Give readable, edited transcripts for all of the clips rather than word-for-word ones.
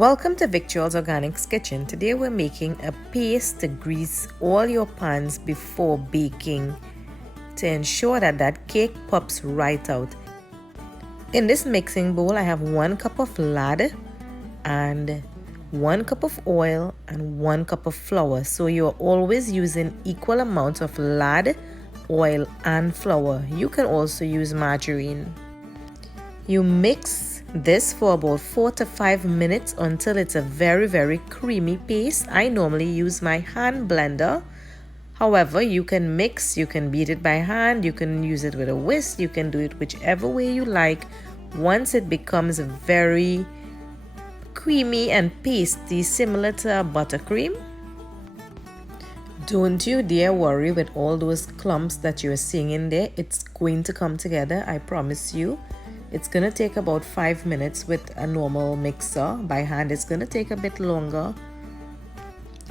Welcome to Victuals Organics Kitchen. Today we're making a paste to grease all your pans before baking to ensure that cake pops right out. In this mixing bowl I have 1 cup of lard and 1 cup of oil and 1 cup of flour. So you're always using equal amounts of lard, oil and flour. You can also use margarine. You mix this for about 4 to 5 minutes until it's a very creamy paste. I normally use my hand blender. However, you can mix, you can beat it by hand, you can use it with a whisk, you can do it whichever way you like. Once it becomes very creamy and pasty, similar to a buttercream, don't you dare worry with all those clumps that you're seeing in there. It's going to come together, I promise you. It's going to take about 5 minutes with a normal mixer. By hand, it's going to take a bit longer.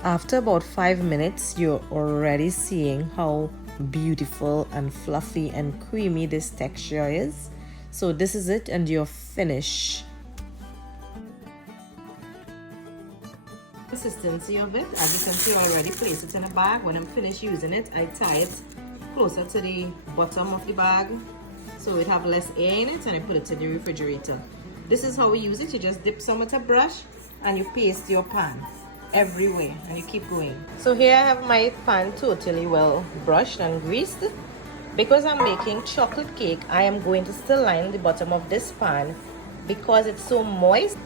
After about 5 minutes, you're already seeing how beautiful and fluffy and creamy this texture is. So this is it and you're finished. Consistency of it, as you can see, I already placed it in a bag. When I'm finished using it, I tie it closer to the bottom of the bag so it have less air in it, and I put it in the refrigerator. This is how we use it. You just dip some with a brush and you paste your pan everywhere and you keep going. So here I have my pan totally well brushed and greased. Because I'm making chocolate cake, I am going to still line the bottom of this pan because it's so moist.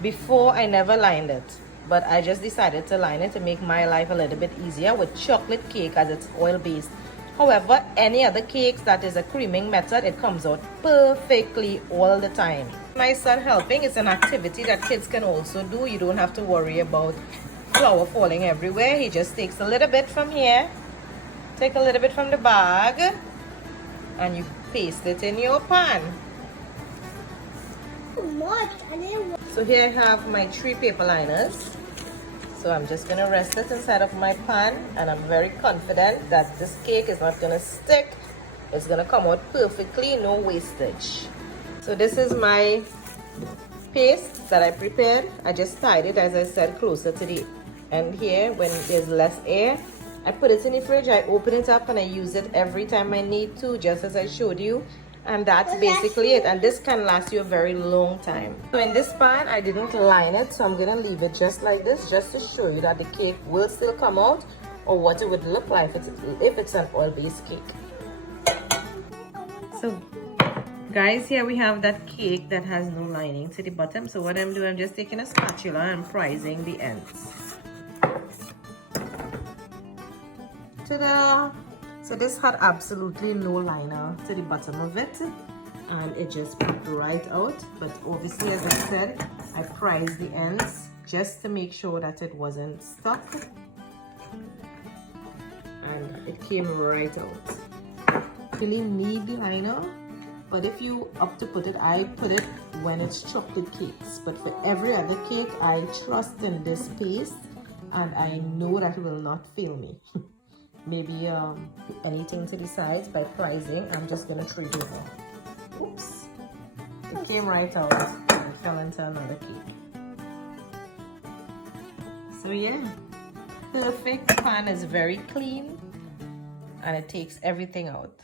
Before I never lined it, but I just decided to line it to make my life a little bit easier with chocolate cake as it's oil based. However, any other cakes that is a creaming method, it comes out perfectly all the time. My son helping is an activity that kids can also do. You don't have to worry about flour falling everywhere. He just takes a little bit from here, take a little bit from the bag, and you paste it in your pan. So here I have my 3 paper liners. So I'm just going to rest it inside of my pan, and I'm very confident that this cake is not going to stick. It's going to come out perfectly, no wastage. So this is my paste that I prepared. I just tied it, as I said, closer to the end here when there's less air. I put it in the fridge, I open it up and I use it every time I need to, just as I showed you. And that's basically it, and this can last you a very long time. So in this pan I didn't line it, so I'm gonna leave it just like this, just to show you that the cake will still come out, or what it would look like if it's an oil-based cake. So guys, here we have that cake that has no lining to the bottom. So what I'm doing, I'm just taking a spatula and prising the ends. Ta-da! So this had absolutely no liner to the bottom of it, and it just popped right out. But obviously, as I said, I prized the ends just to make sure that it wasn't stuck, and it came right out. Really need the liner, but if you opt to put it, I put it when it's chocolate cakes. But for every other cake, I trust in this paste, and I know that it will not fail me. Maybe anything to the sides by prizing. I'm just gonna trade over. Oops, it came right out and fell into another cake. So yeah, perfect. Pan is very clean and it takes everything out.